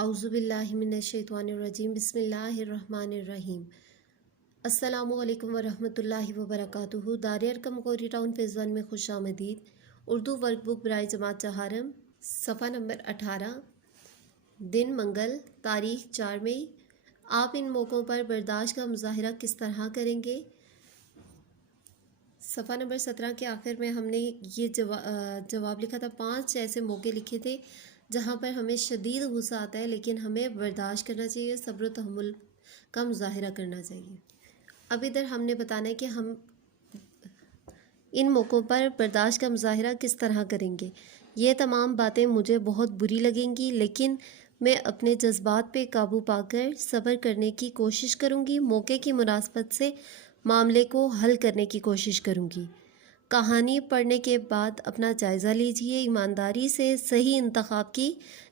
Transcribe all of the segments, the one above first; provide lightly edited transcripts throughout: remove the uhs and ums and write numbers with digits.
औज़ुबिल्लाहि मिनश्शैतानिर्रजीम बिस्मिल्लाहिर्रहमानिर्रहीम। अस्सलामु अलैकुम वरहमतुल्लाहि वबरकातुहू। दारिया अरकम कोरी टाउन फेज़ 1 में खुश आमदीद। उर्दू वर्कबुक बराए जमात चहारम, सफ़ा नंबर 18। दिन मंगल, तारीख़ 4 मई। आप इन मौक़ों पर बर्दाश्त का मुज़ाहरा किस तरह करेंगे? सफ़ा नंबर 17 के आखिर में हमने ये जवाब लिखा था। 5 ऐसे मौके लिखे थे जहाँ पर हमें शदीद गुस्सा आता है, लेकिन हमें बर्दाश्त करना चाहिए, सब्र व तहम्मुल का मुज़ाहरा करना चाहिए। अब इधर हमने बताना है कि हम इन मौक़ों पर बर्दाश्त का मुज़ाहरा किस तरह करेंगे। ये तमाम बातें मुझे बहुत बुरी लगेंगी, लेकिन मैं अपने जज्बात पे काबू पाकर सब्र करने की कोशिश करूँगी। मौके की मुनासबत से मामले को हल करने की कोशिश करूँगी। कहानी पढ़ने के बाद अपना जायज़ा लीजिए, ईमानदारी से सही इंतखाब की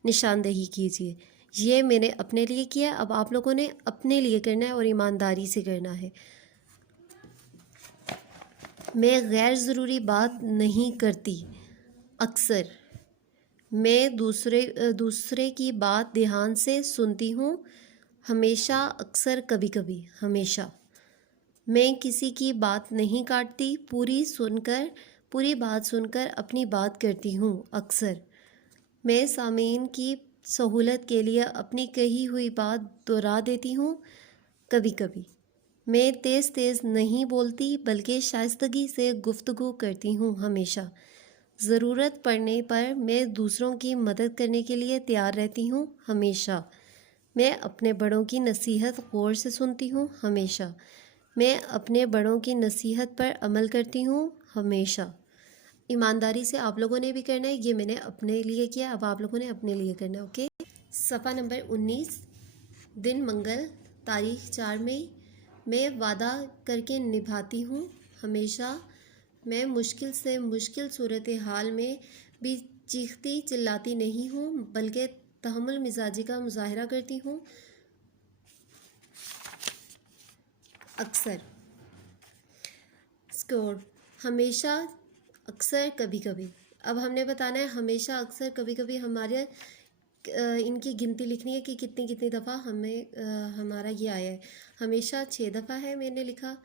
निशानदेही कीजिए। ये मैंने अपने लिए किया, अब आप लोगों ने अपने लिए करना है और ईमानदारी से करना है। मैं गैर ज़रूरी बात नहीं करती। अक्सर मैं दूसरे की बात ध्यान से सुनती हूँ। हमेशा, अक्सर, कभी कभी, हमेशा। मैं किसी की बात नहीं काटती। पूरी बात सुनकर अपनी बात करती हूँ। अक्सर मैं सामीन की सहूलत के लिए अपनी कही हुई बात दोहरा देती हूँ। कभी कभी मैं तेज़ तेज़ नहीं बोलती, बल्कि शाइस्तगी से गुफ्तगू करती हूँ। हमेशा ज़रूरत पड़ने पर मैं दूसरों की मदद करने के लिए तैयार रहती हूँ। हमेशा मैं अपने बड़ों की नसीहत गौर से सुनती हूँ। हमेशा मैं अपने बड़ों की नसीहत पर अमल करती हूँ। हमेशा ईमानदारी से आप लोगों ने भी करना है। ये मैंने अपने लिए किया, अब आप लोगों ने अपने लिए करना है। ओके। सफ़ा नंबर 19। दिन मंगल, तारीख़ 4 मई। मैं वादा करके निभाती हूँ। हमेशा मैं मुश्किल से मुश्किल सूरत हाल में भी चीखती चिल्लाती नहीं हूँ, बल्कि तहम्मुल मिजाजी का मुज़ाहरा करती हूँ। अक्सर स्कोर हमेशा, अक्सर, कभी कभी। अब हमने बताना है हमेशा, अक्सर, कभी कभी। हमारे इनकी गिनती लिखनी है कि कितनी कितनी दफ़ा हमारा ये आया है। हमेशा 6 दफ़ा है मैंने लिखा,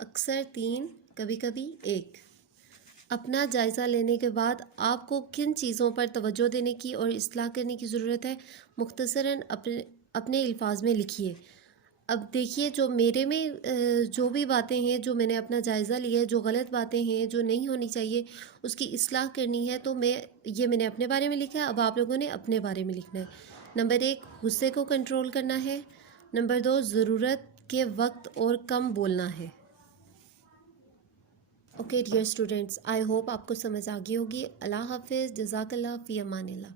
अक्सर 3, कभी कभी 1। अपना जायज़ा लेने के बाद आपको किन चीज़ों पर तवज्जो देने की और इस्लाह करने की ज़रूरत है, मुख्तसरन अपने अल्फाज में लिखिए। अब देखिए, जो मेरे में जो भी बातें हैं, जो मैंने अपना जायज़ा लिया है, जो गलत बातें हैं, जो नहीं होनी चाहिए, उसकी इस्लाह करनी है, तो मैंने अपने बारे में लिखा है। अब आप लोगों ने अपने बारे में लिखना है। नंबर 1, गुस्से को कंट्रोल करना है। नंबर 2, ज़रूरत के वक्त और कम बोलना है। Okay dear students, I hope आपको समझ आ गई होगी। अल्लाह हाफिज़, जज़ाकल्लाह फ़ी अमानिल्लाह।